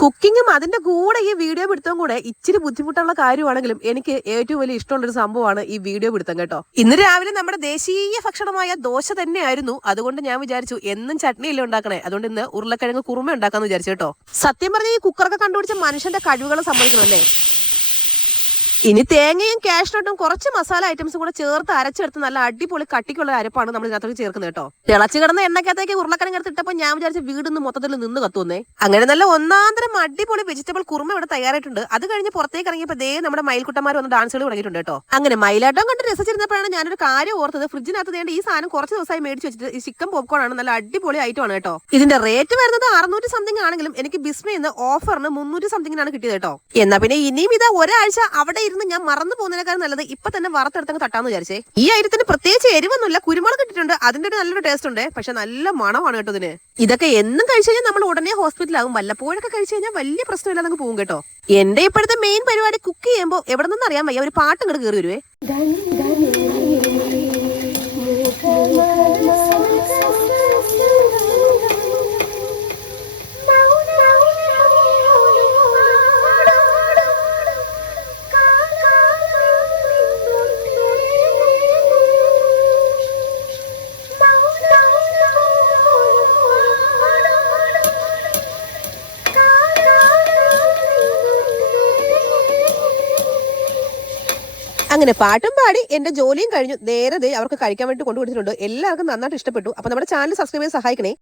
കുക്കിങ്ങും അതിന്റെ കൂടെ ഈ വീഡിയോ പിടുത്തവും കൂടെ ഇച്ചിരി ബുദ്ധിമുട്ടുള്ള കാര്യമാണെങ്കിലും എനിക്ക് ഏറ്റവും വലിയ ഇഷ്ടമുള്ള ഒരു സംഭവമാണ് ഈ വീഡിയോ പിടുത്തം കേട്ടോ. ഇന്ന് രാവിലെ നമ്മുടെ ദേശീയ ഭക്ഷണമായ ദോശ തന്നെയായിരുന്നു. അതുകൊണ്ട് ഞാൻ വിചാരിച്ചു എന്നും ചട്നിയല്ലേ ഉണ്ടാക്കണേ, അതുകൊണ്ട് ഇന്ന് ഉരുളക്കിഴങ്ങ് കുറുമ ഉണ്ടാക്കാന്ന് വിചാരിച്ചു കേട്ടോ. സത്യം പറഞ്ഞ ഈ കുക്കറൊക്കെ കണ്ടുപിടിച്ച മനുഷ്യന്റെ കഴിവുകളെ സമ്മതിക്കണമല്ലേ. ഇനി തേങ്ങയും കാഷ്നട്ടും കുറച്ച് മസാല ഐറ്റംസും കൂടെ ചേർത്ത് അരച്ചെടുത്ത് നല്ല അടിപൊളി കട്ടിക്കുള്ള അരപ്പാണ് നമ്മൾ ഇതിനകത്തേക്ക് ചേർക്കുന്നത് കേട്ടോ. തിളച്ച് കിടന്ന എണ്ണക്കകത്തേക്ക് ഉരുളക്കിഴങ്ങ് എടുത്തിട്ടപ്പോൾ ഞാൻ വിചാരിച്ച വീടൊന്ന് മൊത്തത്തിൽ നിന്ന് കത്തുവന്നേ. അങ്ങനെ നല്ല ഒന്നാന്തരം അടിപൊളി വെജിറ്റബിൾ കുറുമ ഇവിടെ തയ്യാറായിട്ടുണ്ട്. അത് കഴിഞ്ഞ് പുറത്തേക്ക് ഇറങ്ങിയപ്പോൾ ദേ നമ്മുടെ മയിൽക്കുട്ടന്മാർ വന്ന് ഡാൻസുകൾ തുടങ്ങിയിട്ടുണ്ട് കേട്ടോ. അങ്ങനെ മയിലാട്ടം കണ്ട് രസിച്ചിരുന്നപ്പോഴാണ് ഞാനൊരു കാര്യം ഓർത്തത്. ഫ്രിഡ്ജിനകത്ത് വേണ്ടി ഈ സാധനം കുറച്ച് ദിവസമായി മേടിച്ച് വെച്ചിട്ട് ഈ ചിക്കൻ പോപ്കോൺ ആണ്. നല്ല അടിപൊളി ഐറ്റം ആണ് കേട്ടോ. ഇതിന്റെ റേറ്റ് വരുന്നത് 600 സംതിങ് ആണെങ്കിലും എനിക്ക് ബിസ്മി എന്ന ഓഫറിന് 300 സംതിങ്ങിനാണ് കിട്ടിയത് കേട്ടോ. എന്നാ പിന്നെ ഇനിയും ഇതാ ഒരാഴ്ച അവിടെ ഞാൻ മറന്നു പോകുന്നതിനേക്കാൾ നല്ലത് ഇപ്പൊ തന്നെ വറുത്തെടുത്തങ്ങ് തട്ടാന്ന് വിചാരിച്ചേ. ഈ ഐറ്റത്തിന് പ്രത്യേകിച്ച് എരിവൊന്നുമില്ല, കുരുമുളക് ഇട്ടിട്ടുണ്ട്. അതിന്റെ ഒരു നല്ലൊരു ടേസ്റ്റ് ഉണ്ട്, പക്ഷെ നല്ല മണമാണ് കേട്ടോ ഇതിന്. ഇതൊക്കെ എന്നും കഴിച്ചു കഴിഞ്ഞാൽ നമ്മൾ ഉടനെ ഹോസ്പിറ്റലാകും. വല്ലപ്പോഴൊക്കെ കഴിച്ചു കഴിഞ്ഞാൽ വലിയ പ്രശ്നമില്ലാതെ പോകും കേട്ടോ. എന്റെ ഇപ്പോഴത്തെ മെയിൻ പരിപാടി കുക്ക് ചെയ്യുമ്പോൾ എവിടെ നിന്ന് അറിയാൻ വയ്യ, ഒരു പാട്ട് ഇങ്ങോട്ട് കയറി വരുവേ. അങ്ങനെ പാട്ടും പാടി എന്റെ ജോലിയും കഴിഞ്ഞു. നേരെ അവർക്ക് കഴിക്കാൻ വേണ്ടി കൊണ്ടുകൊടുത്തിട്ടുണ്ട്. എല്ലാവർക്കും നന്നായിട്ട് ഇഷ്ടപ്പെട്ടു. അപ്പൊ നമ്മുടെ ചാനൽ സബ്സ്ക്രൈബ് ചെയ്യാൻ സഹായിക്കണേ.